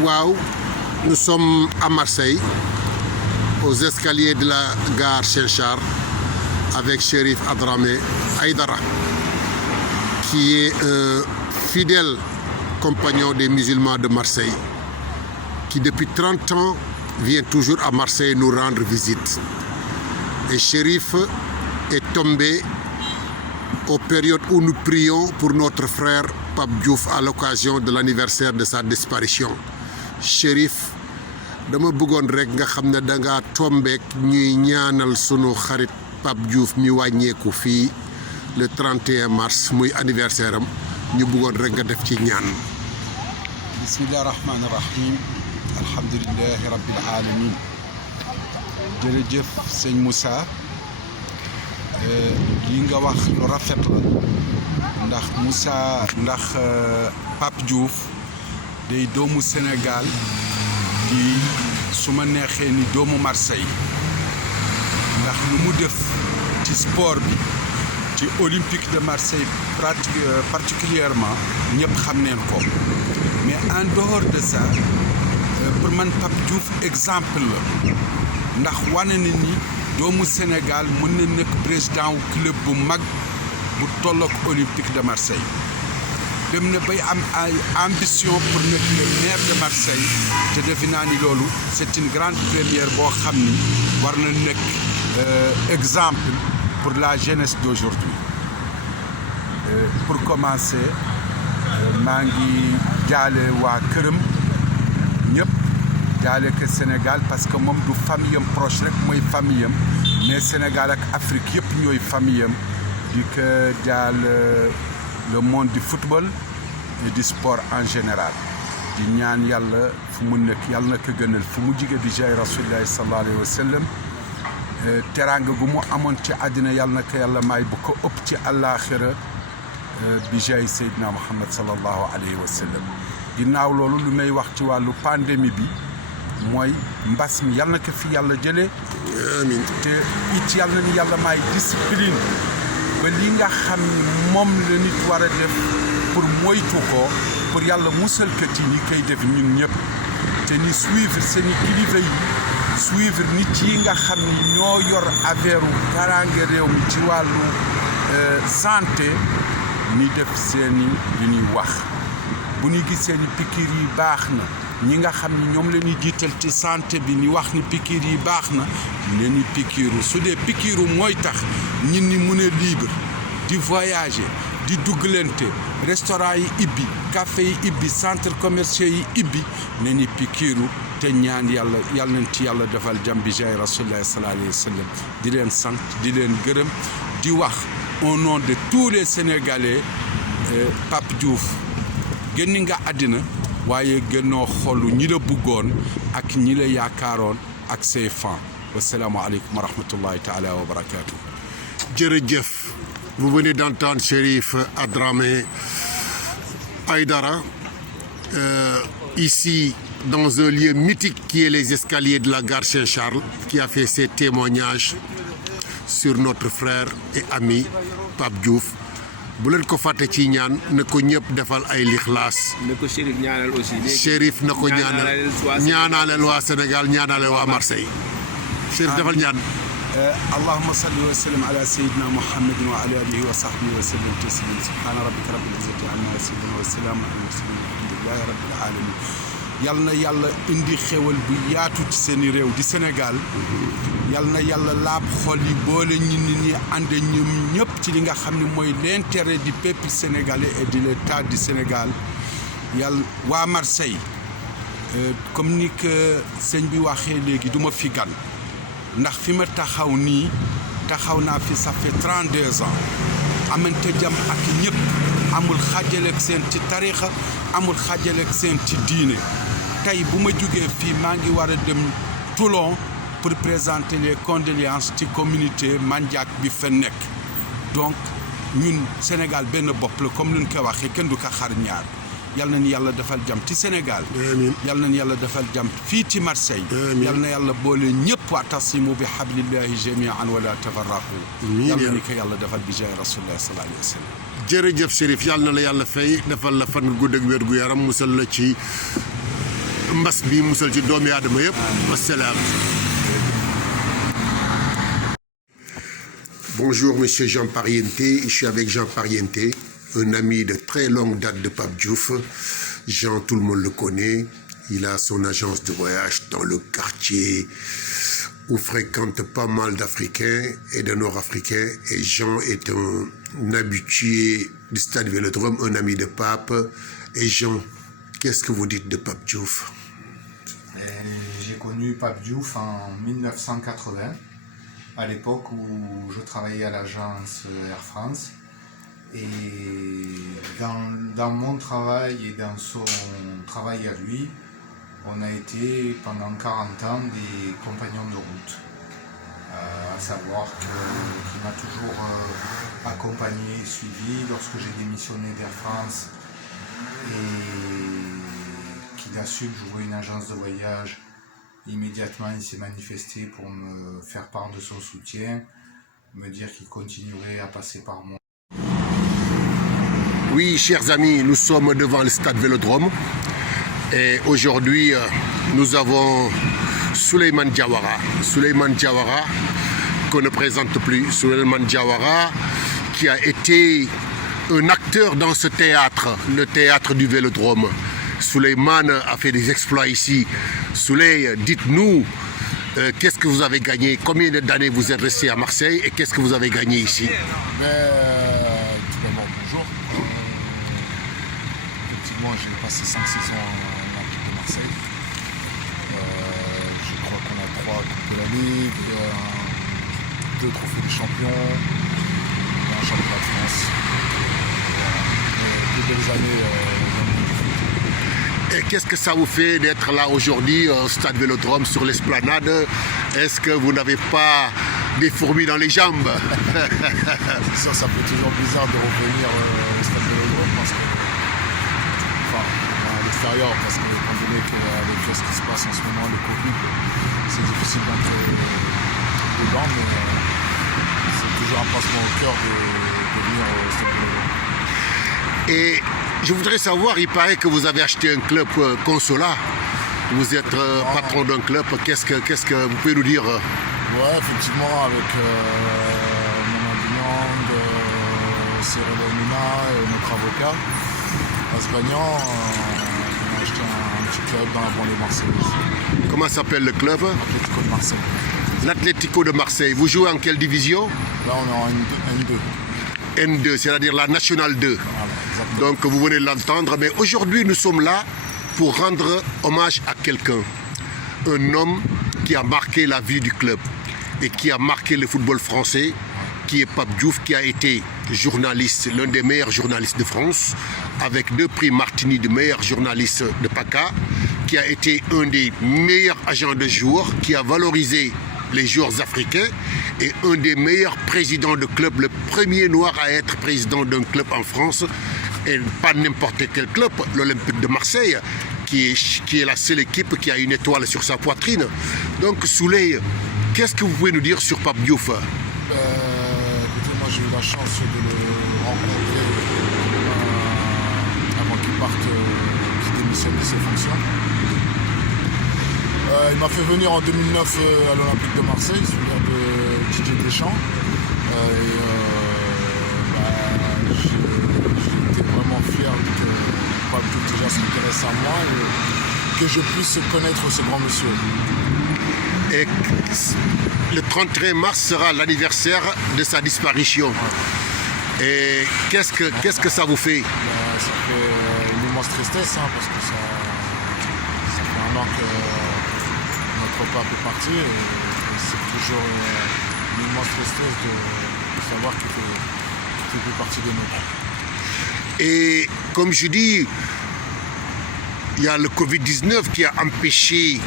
Waouh, nous sommes à Marseille, aux escaliers de la gare Saint-Charles, avec Cherif Adramé Aïdara, qui est un fidèle compagnon des musulmans de Marseille, qui depuis 30 ans vient toujours à Marseille nous rendre visite. Et Cherif est tombé aux périodes où nous prions pour notre frère Pape Diouf à l'occasion de l'anniversaire de sa disparition. Cherif, dama bëggoon rek nga xam ne dangaa tombeek ñuy ñaanal sunu xarit Pape Diouf mi wàññeeku fii le 31 mars muy anniversaire am ñu bëggoon rek nga def ci ñaan. bismillahi rahmaani rahim alhamdulillahi rabbil alamin jërëjëf sëñ Moussa li nga wax lu rafet la ndax Pape Diouf day doomu Sénégal di su ma neexee ni doomu Marseille ndax lu mu def ci sport bi ci Olympique de Marseille particulièrement ñëpp xam neen ko mais en dehors de ça pour man Pape Diouf exemple la ndax wane na ni doomu Sénégal mën na nekk président wu club bu mag bu tollook Olympique de Marseille dem na bay am ay ambition pour nekk le maire de Marseille te defe naa ni loolu c'est une grande première boo xam ni war na nekk exemple pour la jeunesse d'aujourd'hui. Pour commencer maa ngi jaale waa këram ñëpp jaale ko Sénégal parce que moom du famille am proche rek mooy famille am mais Sénégal ak Afrique yëpp ñooy famille am di ko jaal le monde du football et du sport en général di ñaan yàlla fu mu nekk yàlla na ko gënal fu mu jige bi jaay rasulillahi sallallahu alayhi wa sallam teraanga gu mu amoon ci àddina yàlla na ko yàlla may bu ko ëpp ci àllaaxira bi jaay Seydina Muhammad sallallahu alayhi wa sallam ginnaaw loolu lu may wax ci wàllu pandémie bi mooy mbas mi yàlla na ko fi yàlla jëlee amiin te it yàlla na ni yàlla may discipline ba li nga xam ni moom la nit war a def pour moytu ko pour yàlla musal ko ci ñi koy def ñun ñëpp te ni suivre seeni kilifa yi suivre nit yi nga xam ni ñoo yor affaire kaaraange réew mi ci wàllu santé ni def seeni li ñuy wax bu ñu gisee ni pikiir yi baax na ñi nga xam ni ñoom la ñuy jiital ci santé bi ni wax ni pikiir yi baax na ne ni pikiiru su dee pikiiru mooy tax ñin ni mun a libre di voyager di duggalante restaurant yi ibbi café yi ibbi centre commerciaux yi ibbi ne ni pikiiru te ñaan yàlla nañ ci yàlla defal jàmm bi jaay rasulillahi sallallahu alayhi wa sallam di leen sant di leen gërëm di wax au nom de tous les Sénégalais Pape Diouf génn nga àddina waaye gënoo xolu ñi la bëggoon ak ñi la yaakaaroon ak say fan wassalaamu aleykum wa rahmatullahi taala wa barakatuh. Jërëjëf, vous venez d'entendre Cherif Adramé Aïdara ici dans un lieu mythique qui est les escaliers de la gare Saint-Charles, qui a fait ses témoignages sur notre frère et ami Pape Diouf. bu leen ko fàtte ci ñaan na ko ñëpp defal ay lixlaas. na ko Cherif ñaanal aussi. Cherif na ko ñaanaleel waa Sénégal ñaanaleel waa Marseille. Cherif defal ñaan. allahumma salli wa sallim ala sayyidina muhammadin wa ala alihi wa sahbihi wa sallim tasliman subhana rabbika rabbil izzati amma yasifun wa salamun ala mursalin walhamdulillahi rabbil alamin. yal na yàlla indi xéwal bu yaatu ci seeni réew di Sénégal yal na yàlla laab xol yi boole ñi nit ñi ànd ñoom ñëpp ci li nga xam ne mooy l'intérêt du peuple sénégalais et de l'état du Sénégal yàlla waa Marseille comme ni que sëñ bi waxee léegi du ma fi gan ndax fi ma taxaw nii taxaw naa fi ça fait 32 ans amante jam ak ñëpp amul xaajaleeg seen ci tariixa amul xaajaleeg seen ci diine tey bu ma jógee fii maa ngi war a dem Toulon pour présenter les condoléances ci communauté Mandiak bi fa nekk donc ñun Sénégal benn bopp la comme ni ñu ko waxee kenn du ko xar ñaar yal na ni yàlla defal jàmm ci Sénégal yal na ni yàlla defal jàmm fii ci Marseille yal na yàlla boole ñëpp wa'tasimu bi hablillahi jami'an wala tafarraqu yal na ni ko yàlla defal bi jaay rasulullah sallallahu alayhi wa sallam. jërëjëf Cherif yal na la yàlla fay defal la fan gudd ak wér gu yaram musal la ci mbas bi musal ci doomi aadama yëpp wasalaam. Bonjour Monsieur Jean Parienté, je suis avec Jean Parienté, un ami de très longue date de Pape Diouf. Jean, tout le monde le connaît, il a son agence de voyage dans le quartier où fréquentent pas mal d'Africains et de Nord-Africains. Et Jean est un habitué du stade Vélodrome, un ami de Pape. Et Jean, qu'est-ce que vous dites de Pape Diouf? J'ai connu Pape Diouf en 1980, à l'époque où je travaillais à l'agence Air France. Et dans mon travail et dans son travail à lui, on a été pendant 40 ans des compagnons de route. À savoir qu'il m'a toujours accompagné et suivi lorsque j'ai démissionné d'Air France et qu'il a su que j'ouvrais une agence de voyage. Immédiatement, il s'est manifesté pour me faire part de son soutien, me dire qu'il continuerait à passer par moi. Oui, chers amis, nous sommes devant le stade Vélodrome et aujourd'hui, nous avons Souleymane Diawara. Souleymane Diawara, qu'on ne présente plus. Souleymane Diawara, qui a été un acteur dans ce théâtre, le théâtre du Vélodrome. Souleymane a fait des exploits ici. Souley, dites-nous, qu'est-ce que vous avez gagné? Combien d'années vous êtes resté à Marseille et qu'est-ce que vous avez gagné ici? Tout d'abord, bonjour. Effectivement, j'ai passé 5 saisons en Olympique de Marseille. Je crois qu'on a 3 Coupes de la Ligue, 2 trophées de champion, un championnat de France. Voilà. 2 belles années dans le foot. Et qu'est-ce que ça vous fait d'être là aujourd'hui au stade Vélodrome sur l'esplanade? Est-ce que vous n'avez pas des fourmis dans les jambes? C'est sûr, ça fait toujours bizarre de revenir au stade Vélodrome parce que, enfin, à l'extérieur, parce que étant donné qu'avec ce qui se passe en ce moment, le Covid, c'est difficile d'entrer dedans, mais c'est toujours un passement au cœur de venir au stade Vélodrome. Et je voudrais savoir, il paraît que vous avez acheté un club Consola. Vous êtes patron d'un club. Qu'est-ce que vous pouvez nous dire? Ouais, effectivement, avec mon ambiance, Cyril Mina et notre avocat, Asbagnan, on a acheté un petit club dans la banlieue marseillaise. Comment s'appelle le club? L'Atlético de Marseille. L'Atlético de Marseille. Vous jouez en quelle division? Là, on est en N2. N2, c'est-à-dire la Nationale 2. Voilà, Donc vous venez de l'entendre, mais aujourd'hui nous sommes là pour rendre hommage à quelqu'un. Un homme qui a marqué la vie du club et qui a marqué le football français, qui est Pape Diouf, qui a été journaliste, l'un des meilleurs journalistes de France, avec 2 prix Martini de meilleur journaliste de PACA, qui a été un des meilleurs agents de joueurs, qui a valorisé les joueurs africains et un des meilleurs présidents de club, le premier noir à être président d'un club en France, et pas n'importe quel club, l'Olympique de Marseille, qui est la seule équipe qui a une étoile sur sa poitrine. Donc Souley, qu'est-ce que vous pouvez nous dire sur Pape Diouf? écoutez, moi j'ai eu la chance de le rencontrer avant qu'il parte, qu'il démissionne de ses fonctions. Il m'a fait venir en 2009 à l'Olympique de Marseille, souvenir de Didier Deschamps. J'étais vraiment fier que Pape Diouf déjà s'intéresse à moi et que je puisse connaître ce grand monsieur. Et le 31 mars sera l'anniversaire de sa disparition. Ouais. Et qu'est-ce que ça vous fait? Ça fait une immense tristesse, parce que ça fait un an que notre pape est parti et c'est toujours une immense tristesse de savoir qu'il fait plus partie de nous. Et comme je dis, il y a le Covid-19 qui a empêché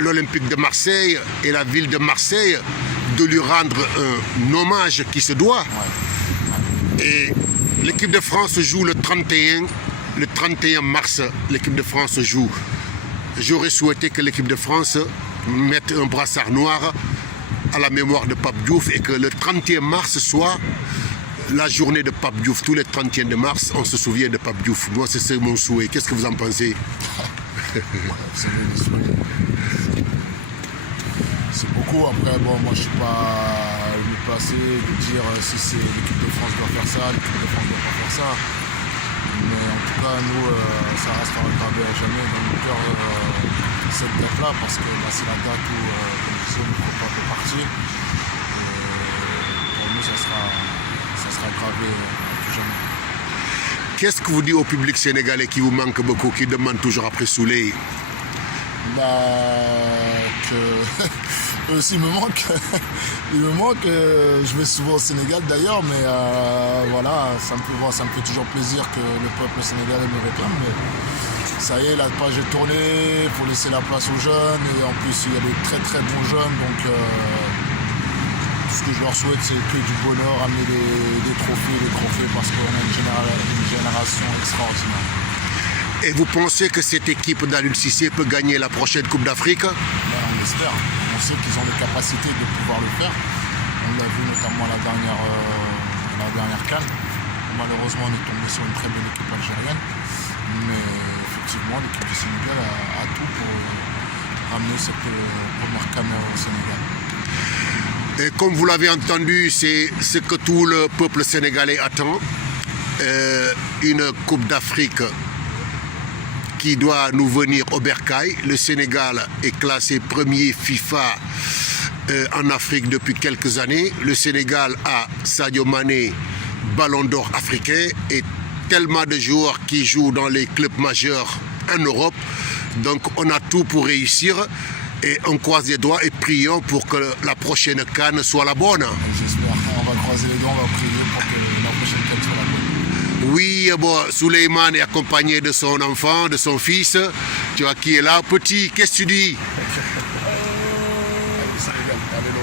l'Olympique de Marseille et la ville de Marseille de lui rendre un hommage qui se doit. Ouais. Et l'équipe de France joue le 31 mars, l'équipe de France joue. J'aurais souhaité que l'équipe de France mette un brassard noir à la mémoire de Pape Diouf et que le 31 mars soit la journée de Pape Diouf, tous les 31 de mars, on se souvient de Pape Diouf. Moi, c'est mon souhait. Qu'est-ce que vous en pensez? Vous savez, les souvenirs. C'est beaucoup. Après, bon, moi, je suis pas venu passer de dire si c'est l'équipe de France doit faire ça, l'équipe de France doit pas faire ça. Mais en tout cas, nous, ça restera gravé à jamais dans le cœur cette date-là, parce que c'est la date où, comme je disais, le groupe peut partir. Pour nous, ça sera gravé à tout jamais. Qu'est-ce que vous dites au public sénégalais qui vous manque beaucoup, qui demande toujours après Souley? Eux aussi ils me manquent. Ils me manquent. Je vais souvent au Sénégal d'ailleurs, mais voilà, ça me fait toujours plaisir que le peuple sénégalais me réclame. Mais ça y est, la page est tournée, il faut laisser la place aux jeunes. Et en plus, il y a des très très bons jeunes. Donc ce que je leur souhaite, c'est que du bonheur, amener des trophées, parce qu'on a une génération extraordinaire. Et vous pensez que cette équipe d'Aliou Cissé peut gagner la prochaine Coupe d'Afrique? Ben, on l'espère. On sait qu'ils ont les capacités de pouvoir le faire. On l'a vu notamment la dernière CAN. Malheureusement, on est tombé sur une très belle équipe algérienne. Mais effectivement, l'équipe du Sénégal a tout pour ramener cette première CAN au Sénégal. Et comme vous l'avez entendu, c'est ce que tout le peuple sénégalais attend. Une Coupe d'Afrique qui doit nous venir au bercail. Le Sénégal est classé premier FIFA en Afrique depuis quelques années. Le Sénégal a Sadio Mané, ballon d'or africain, et tellement de joueurs qui jouent dans les clubs majeurs en Europe. Donc on a tout pour réussir. Et on croise les doigts et prions pour que la prochaine CAN soit la bonne. J'espère. On va croiser les doigts, on va prier pour que la prochaine CAN soit la bonne. Oui, bon, Souleymane est accompagné de son enfant, de son fils. Tu vois qui est là. Petit, qu'est-ce que tu dis?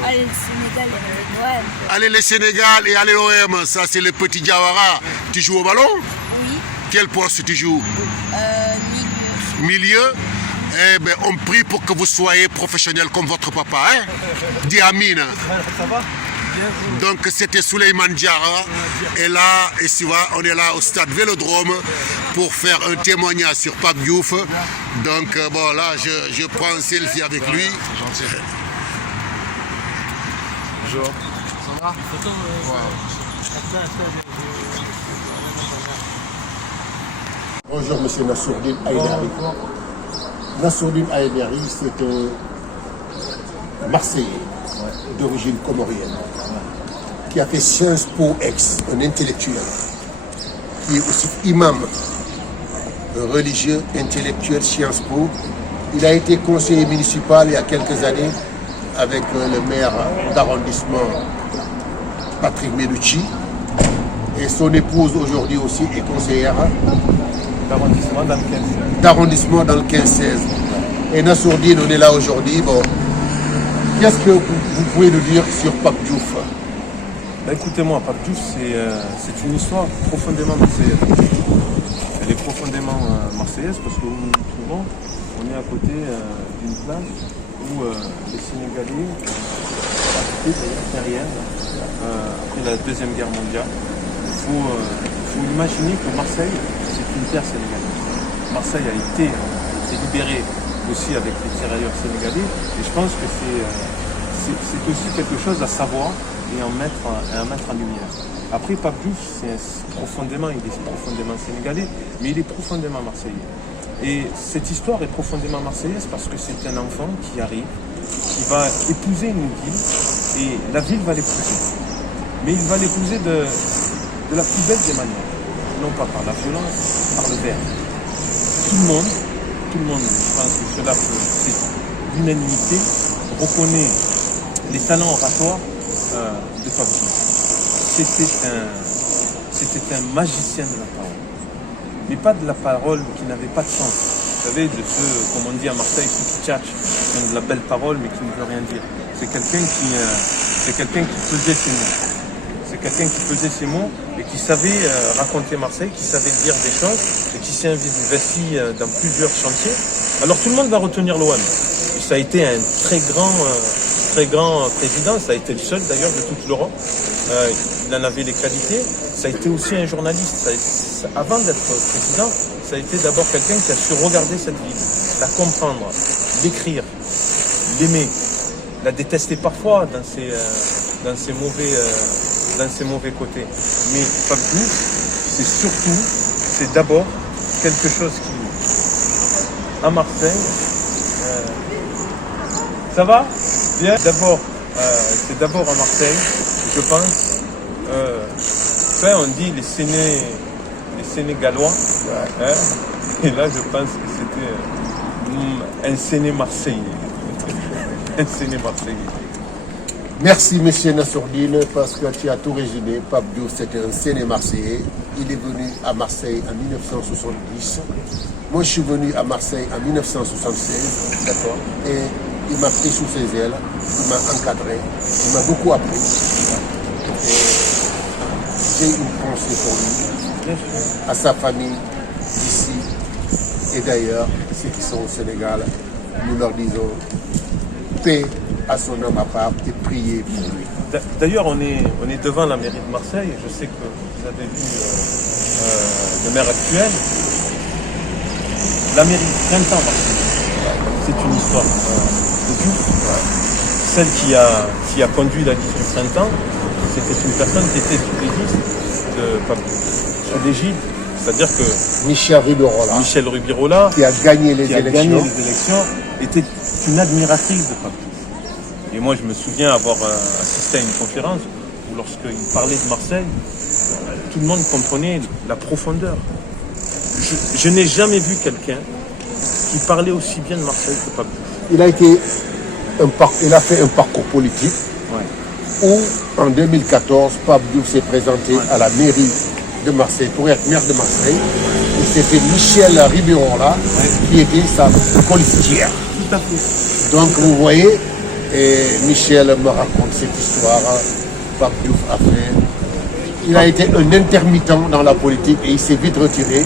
Allez, le Sénégal et l'OM. Allez le Sénégal et allez l'OM. Ça, c'est le petit Diawara. Tu joues au ballon? Oui. Quel poste tu joues? Milieu. Milieu? Eh bien, on prie pour que vous soyez professionnel comme votre papa. Hein? Dis Amine. Ça va? Donc c'était Souleymane Diarra. Et là, et tu vois, on est là au stade Vélodrome pour faire un témoignage sur Pape Diouf. Donc bon, là, je prends un selfie avec lui. C'est gentil. Bonjour. Ça va? Bonjour Monsieur Nassourdine Aïdari. Nassourdine Aïdari, c'est un Marseillais d'origine comorienne qui a fait Sciences Po Ex, un intellectuel, qui est aussi imam religieux, intellectuel Sciences Po. Il a été conseiller municipal il y a quelques années avec le maire d'arrondissement Patrick Meducci, et son épouse aujourd'hui aussi est conseillère d'arrondissement dans le 15-16. Et Nassourdine, on est là aujourd'hui. Bon, qu'est-ce que vous pouvez nous dire sur Pape Diouf? Écoutez-moi, Pape Diouf, c'est une histoire profondément marseillaise. Elle est profondément marseillaise parce que nous nous trouvons, on est à côté d'une plage où les Sénégalais ont habité derrière, après la Deuxième Guerre mondiale. Il faut imaginer que Marseille, c'est une terre sénégalaise. Marseille a été libérée aussi avec les tirailleurs sénégalais, et je pense que c'est aussi quelque chose à savoir et à mettre en lumière. Après, Pape Diouf, il est profondément sénégalais, mais il est profondément marseillais. Et cette histoire est profondément marseillaise parce que c'est un enfant qui arrive, qui va épouser une ville, et la ville va l'épouser. Mais il va l'épouser de la plus belle des manières, non pas par la violence, par le verbe. Tout le monde, je pense que cela c'est l'unanimité, reconnaît les talents oratoires de Pape Diouf. C'était un magicien de la parole, mais pas de la parole qui n'avait pas de sens. Vous savez, de ceux, comme on dit à Marseille, ceux qui tchatchent, qui ont de la belle parole mais qui ne veut rien dire. C'est quelqu'un qui pesait ses mots. C'est quelqu'un qui pesait ses mots et qui savait raconter Marseille, qui savait dire des choses et qui s'est investi dans plusieurs chantiers. Alors tout le monde va retenir l'OM. Ça a été un très grand président, ça a été le seul d'ailleurs de toute l'Europe. il en avait les qualités. Ça a été aussi un journaliste. Avant d'être président, ça a été d'abord quelqu'un qui a su regarder cette ville, la comprendre, l'écrire, l'aimer, la détester parfois dans ses mauvais côtés. Mais Pape Diouf, c'est d'abord quelque chose qui, à Marseille, ça va bien. C'est d'abord à Marseille, je pense. On dit les Sénégalois, hein, et là je pense que c'était un Séné Marseillais. Un Séné Marseillais. Merci, monsieur Nassourdine, parce que tu as tout résumé. Pape Diouf, c'était un Séné Marseillais. Il est venu à Marseille en 1970. Moi, je suis venu à Marseille en 1976. D'accord. Et il m'a pris sous ses ailes, il m'a encadré, il m'a beaucoup appris. J'ai une pensée pour lui, à sa famille, ici et d'ailleurs, ceux qui sont au Sénégal. Nous leur disons paix à son âme à part et priez pour lui. D'ailleurs, on est devant la mairie de Marseille. Je sais que vous avez vu le maire actuel. La mairie de Printemps Marseille, c'est une histoire de Diouf. Celle qui a conduit la liste du printemps, c'était une personne qui était sous l'égide de Pape Diouf. Sous l'égide, c'est-à-dire que Michel Rubirola, qui a gagné les élections, était une admiratrice de Pape Diouf. Et moi, je me souviens avoir assisté à une conférence où lorsqu'il parlait de Marseille, tout le monde comprenait la profondeur. Je n'ai jamais vu quelqu'un qui parlait aussi bien de Marseille que Pape Diouf. Il a fait un parcours politique où, en 2014, Pape Diouf s'est présenté à la mairie de Marseille pour être maire de Marseille. Et c'était Michel Rubirola qui était sa colistière. Tout à fait. Donc, vous voyez, et Michel me raconte cette histoire. Pape Diouf a fait. Il a été un intermittent dans la politique et il s'est vite retiré.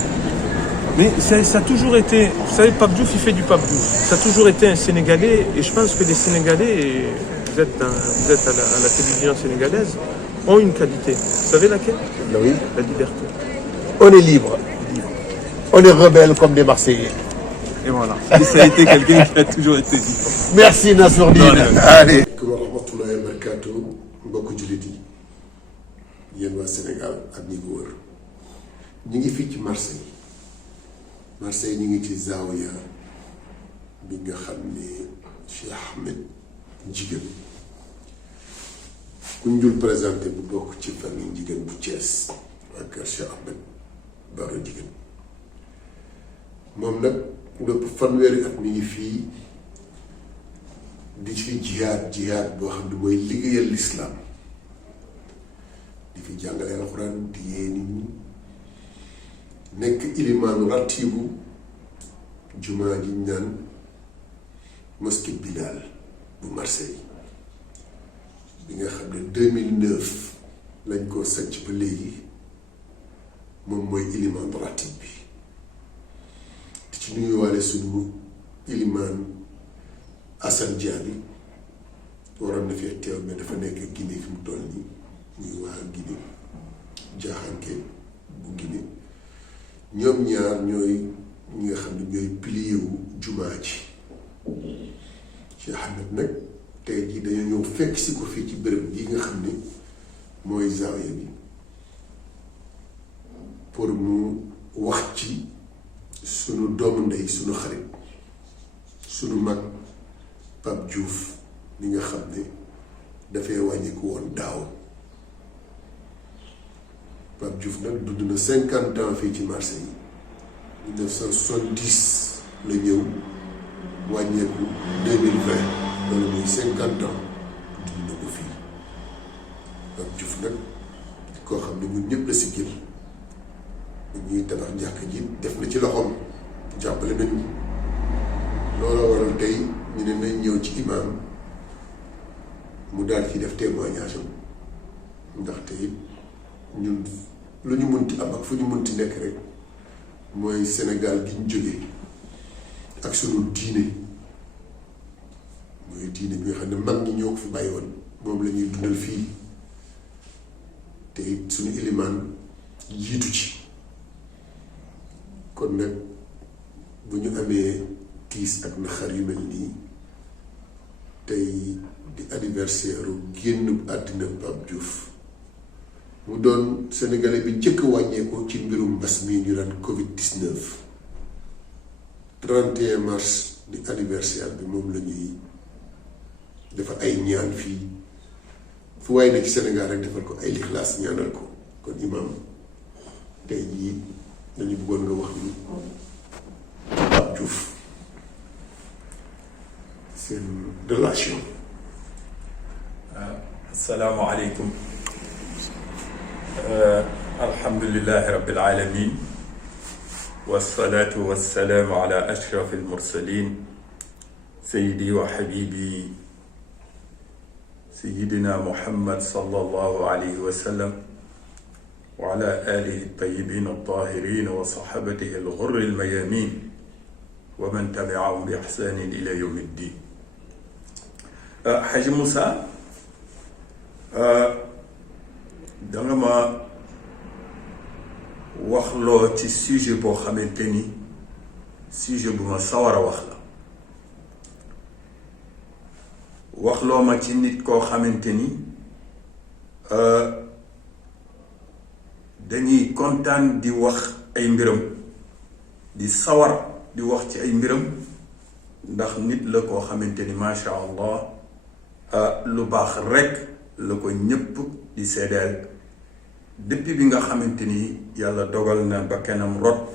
Mais ça a toujours été, vous savez, Pape Diouf, il fait du Pape Diouf. Ça a toujours été un Sénégalais, et je pense que les Sénégalais, et vous êtes à la télévision sénégalaise, ont une qualité. Vous savez laquelle? Oui. La liberté. On est libre. On est rebelle comme des Marseillais. Et voilà. Et ça a été quelqu'un qui a toujours été libre. Merci Nassourdine. Allez. Rahmatullahi wa barakatuh, mbokku jullit yi, yéen waa Sénégal ak ñi ko wër. ñu ngi fii ci Marseille. Marseille ñu ngi ci Zawiya bi nga xam ne Cheikh Ahmed Jigéen ku njul présenté bu bokk ci famille Jigéen bu Thiès waa kër Cheikh Ahmed Baro Jigéen moom nag lépp fanweeri at mi ngi fii di fi jihaad boo xam ne mooy liggéeyal lislaam di fi jàngale alxuraan di yee nit ñi nekk ilimaanu ratibu jumaa ji ñaan mosquée Bilal bu Marseille bi nga xam ne 2009 lañ ko sanc ba léegi moom mooy ilimaanu ratib bi di ci nuyuwaale suñu ilimaan Assane Diaby waroon na fee teew mais dafa nekk Guinée fi mu toll nii muy waa Guinée jaaxanke bu Guinée ñoom ñaar ñooy ñi nga xam ne ñooy pilier wu jumaa ji Cheikh Ahmed nag tey jii dañoo ñëw fekk si ko fii ci béréb yi nga xam ne mooy Zawiya bi pour mu wax ci sunu doomu ndey sunu xarit sunu mag Pape Diouf mi nga xam ne dafay wàññiku woon daaw Pape Diouf nag dund na 50 ans fii ci Marseille 1970 la ñëw wàññeeku 2020 loolu mooy 50 ans dund na ko fii Pape Diouf nag koo xam ne ñun ñëpp la si gil ñuy tabax jàkk ji def na ci loxoom jàppale nañu looloo waral tey ñu ne nañ ñëw ci imaam mu daal ci def témoignage am ndaxte it ñun lu ñu mënti am ak fu ñu mënti nekk rek mooy Sénégal gi ñu jógee ak sunu diine mooy diine bi nga xam ne mag ñi ñoo ko fi bàyyi woon moom la ñuy dundal fii te it suñu ilimaan jiitu ci kon nag bu ñu amee tiis ak naxar yu mel nii tey di anniversaire génn àddina Pape Diouf mu doon sénégalais bi njëkk wàññeeku ci mbirum mbas mi ñu naan Covid-19 31 mars di anniversaire bi moom la ñuy dafa ay ñaan fii fu waaye ne ci Sénégal rek defal ko ay lixlaas ñaanal ko kon imam tey jii dañu bëggoon nga wax ni Pape Diouf seen relation. Assalaamu aleykum. Alhamdulillahi rabbil alamin wassalaatu wassalaamu ala ashraf almursalin sayyidi wa habibi sayyidina Muhammad sallallahu alayhi wa sallam wa ala alihi at-tayyibin at-tahirin wa sahabatihi al-ghurri al-mayamin wa man tabi'ahum bi ihsanin ila yawmi ddin. Haji Moussa, danga ma waxloo ci sujet boo xamante ni sujet bu ma sawar a wax la. waxloo ma ci nit koo xamante ni dañuy kontaan di wax ay mbiram, di sawar di wax ci ay mbiram, ndax nit la koo xamante ni macha allah lu baax rekk la ko ñépp di seedeel depuis bi nga xamante ni yàlla dogal na bakkanam rot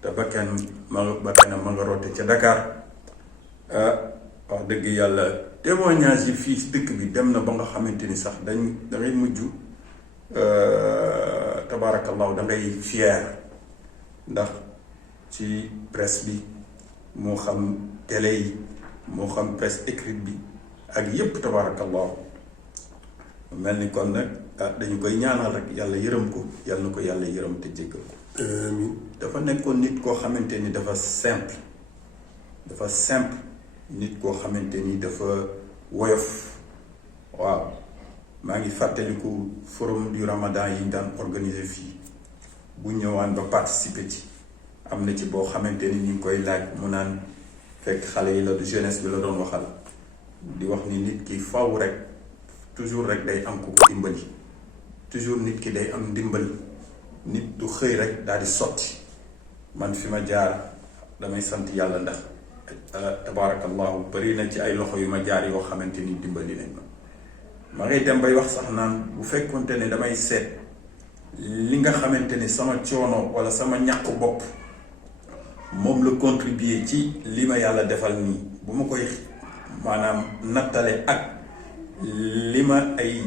te bakkanam ma nga rote ca Dakar. wax dëgg yàlla témoignage yi fii dëkk bi dem na ba nga xamante ni sax dangay mujj tabaarakallahu dangay fier ndax ci presse bi moo xam télé yi moo xam presse écrite bi ak yépp tabaarakallahu mel ni kon nag dañu koy ñaanal rek yàlla yërëm ko, yàlla na ko yàlla yërëm te jéggal ko. amiin. dafa nekkoon nit koo xamante ni dafa simple nit koo xamante ni dafa woyof. waaw maa ngi fàttaliku forum du Ramadan yi daan organiser fii bu ñëwaan ba participer ci am na ci boo xamante ni ñu ngi koy laaj mu naan fekk xale yi la du jeunesse bi la doon waxal di wax ni nit ki faw rek toujours rek day am ku ko dimbali, toujours nit ki day am ndimbal, nit du xëy rek daal di sotti. man fi ma jaar damay sant yàlla ndax tabaarakallahu bari na ci ay loxo yu ma jaar yoo xamante ni dimbali nañ ma ngay dem bay wax sax naan bu fekkonte ne damay seet li nga xamante ni sama coono wala sama ñàkku bopp moom la contribuer ci li ma yàlla defal nii, bu ma koy maanaam nattale ak li ma ay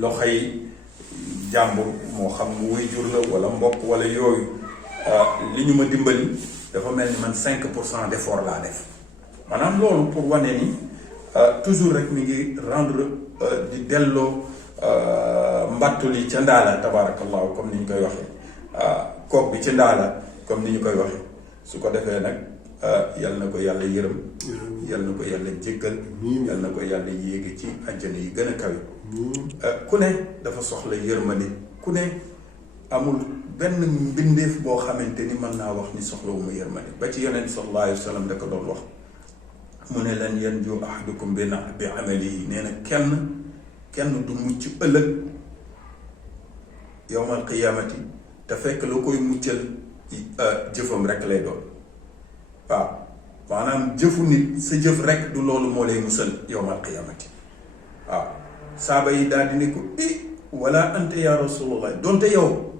loxoy jàmbur moo xam mu waajur la wala mbokk wala yooyu li ñu ma dimbali dafa mel ni man 5% d'effort laa def. maanaam loolu pour wane ni toujours rek mi ngi rendre di delloo mbattu li ca ndaala tabaarakallahu comme ni ñu koy waxee kook bi ca ndaala comme ni ñu koy waxee. su ko defee nag yal na ko yàlla yërëm, yal na ko yàlla jéggal, yal na ko yàlla yéege ci àjjana yi gën a kawe. ku ne dafa soxla yërmande, ku ne amul benn mbindeef boo xamante ni mën naa wax ni soxlawuma yërmande. ba ci yonent sallallahu alayhi wa sallam da ko doon wax mu ne lan yanju ahadukum bi amalihi, nee na kenn du mucc ëllëg yawmal qiyaamati te fekk la koy muccal jëfam rek lay doon. waaw maanaam jëfu nit sa jëf rek du loolu moo lay musal yawmal qiyaamati. waaw saaba yi daal di ne ko wala anta ya rasulullah, donte yow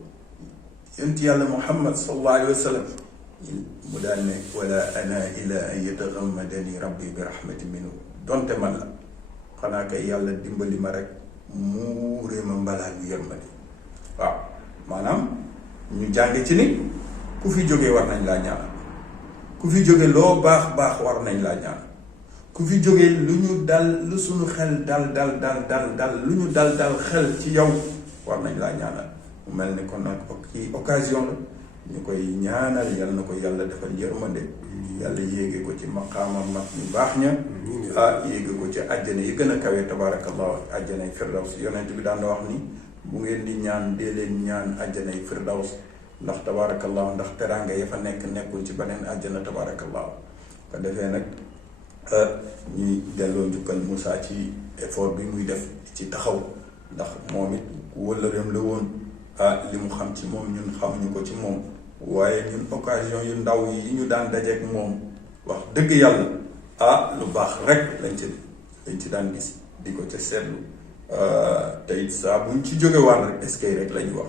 yonent yàlla Muhammad sallallahu alayhi wa sallam mu daal ne wala ana ila an yatagammadani rabbi bi rahmatin minhu, donte man la xanaa kay yàlla dimbali ma rek muuree ma mbalaan yu yërmande. waaw maanaam ñu jànge ci ni ku fi jógee war nañ laa ñaanal, ku fi jóge loo baax war nañ laa ñaan, ku fi jóge lu ñu dal lu suñu xel dal lu ñu dal xel ci yow war nañ laa ñaanal. mu mel ni kon nag kii occasion la ñu koy ñaanal yal na ko yàlla defal yërmande yàlla yéege ko ci maqaama mag ñu baax ña yéege ko ci àjjana yi gën a kawe tabarakallahu àjjanay firdaws yonent bi daan na wax ni bu ngeen di ñaan dee leen ñaan àjjanay firdaws ndax tabarakallahu ndax teraanga ya fa nekkul ci beneen àjjana tabarakallahu ko defee nag ñuy delloo njukkal Moussa ci effort bi muy def ci taxaw ndax moom it wëllëreem la woon li mu xam ci moom ñun xamuñu ko ci moom waaye ñun occasion yu ndaw yi ñu daan dajeek moom wax dëgg yàlla lu baax rek lañ ci daan gis di ko ca seetlu tey saa buñ ci jóge waan rek est-ce que rek la ñu wax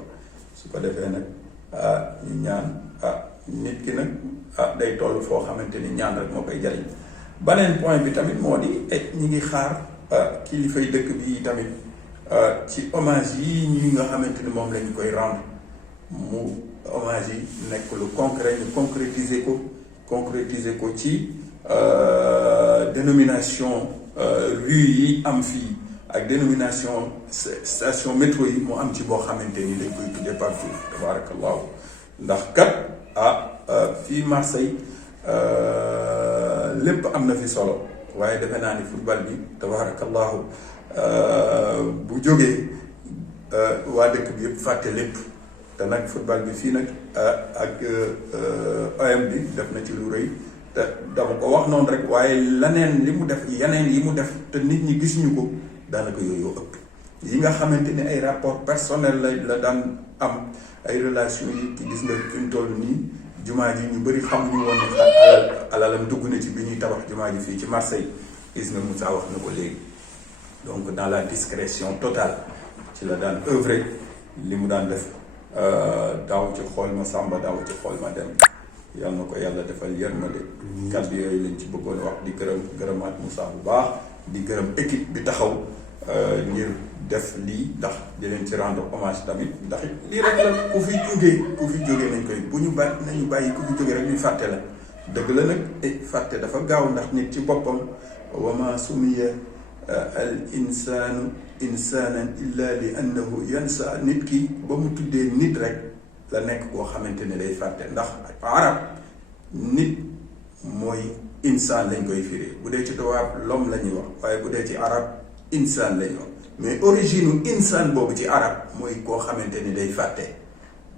su ko defee nag ñu ñaan nit ki nag day toll foo xamante ni ñaan rek moo koy jariñ beneen point bi tamit moo di ñi ngi xaar kilifay dëkk bi tamit ci hommage yi ñi nga xamante ni moom lañu koy rendre mu hommage yi nekk lu concret ñu concrétiser ko ci dénomination rue yi am fii ak dénomination station métro yi mu am ci boo xamante ni dañ koy tuddee partout tabarakallahu ndax kat fii Marseille lépp am na fi solo waaye defe naa ni football bi tabarakallahu bu jógee waa dëkk bi yëpp fàtte lépp te nag football bi fii nag ak OM bi def na ci lu rëy te dama ko wax noonu rek waaye yeneen yi mu def te nit ñi gis ñu ko daanaka yooyu ëpp yi nga xamante ni ay rapport personnel la daan am ay relation yi ci gis nga fi mu toll nii jumaa ji ñu bëri xamuñu woon ne alalam dugg na ci bi ñuy tabax jumaa ji fii ci Marseille gis nga Moussa wax na ko léegi donc dans la discrétion totale ci la daan œuvrer li mu daan def daaw ci xool ma Samba daaw ci xool ma dem yal na ko yàlla defal yërmande kàddu yooyu lañ ci bëggoon wax di gërëmaat Moussa bu baax di gërëm équipe bi taxaw ngir def lii ndax di leen ci rendre hommage tamit ndax lii rek la ku fi jógee nañ koy bu ñu nañu bàyyi ku fi jógee rek ñu fàtte la dëgg la nag fàtte dafa gaaw ndax nit ci boppam wa ma sumiya al insaanu insaanan illa li annahu yansa nit ki ba mu tuddee nit rek la nekk koo xamante ne day fàtte ndax arab nit mooy insaan lañ koy firi bu dee ci tubaab l'homme la ñuy wax waaye bu dee ci arab insaan lañuy wax mais origine insaan boobu ci arab mooy koo xamante ni day fàtte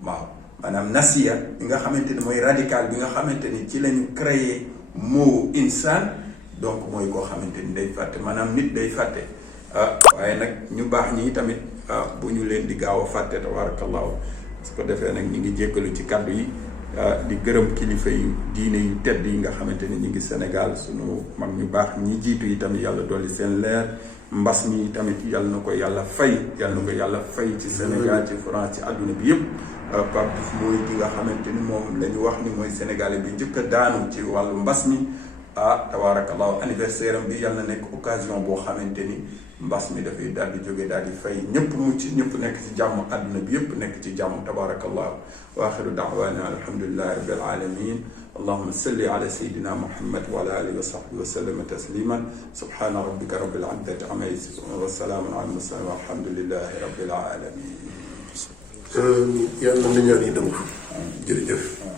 waaw maanaam nasiya bi nga xamante ni mooy radical bi nga xamante ni ci lañu créé mot insaan donc mooy koo xamante ni day fàtte maanaam nit day fàtte waaye nag ñu baax ñi tamit bu ñu leen di gaaw a fàtte tabarakallahu su ko defee nag ñu ngi jéggalu ci kàddu yi di gërëm kilifa yu diine yu tedd yi nga xamante ni ñu ngi Sénégal sunu mag ñu baax ñi jiitu yi tamit yàlla dolli seen leer mbas mi tamit yàlla na ko yàlla fay ci Sénégal ci France ci àdduna bi yëpp Pape Diouf mooy ki nga xamante ni moom la ñu wax ni mooy Sénégalais bi njëkk a daanu ci wàllu mbas mi tabarakallahu anniversaire am bi yàlla na nekk occasion boo xamante ni mbas mi dafay daal di jóge daal di fay ñëpp mucc ñëpp nekk ci jàmm àdduna bi yëpp nekk ci jàmm tabarakallahu wa axiru da'wana alhamdulillahi rabbil alamin allahumma salli ala sayyidina muhammad wa ala alihi wa sahbihi wa sallama tasliman subhana rabbika rabbil izzati amma yasifun wa salamun ala mursalin walhamdulillahi rabbil alamin yàlla na ñaan yi dem jërëjëf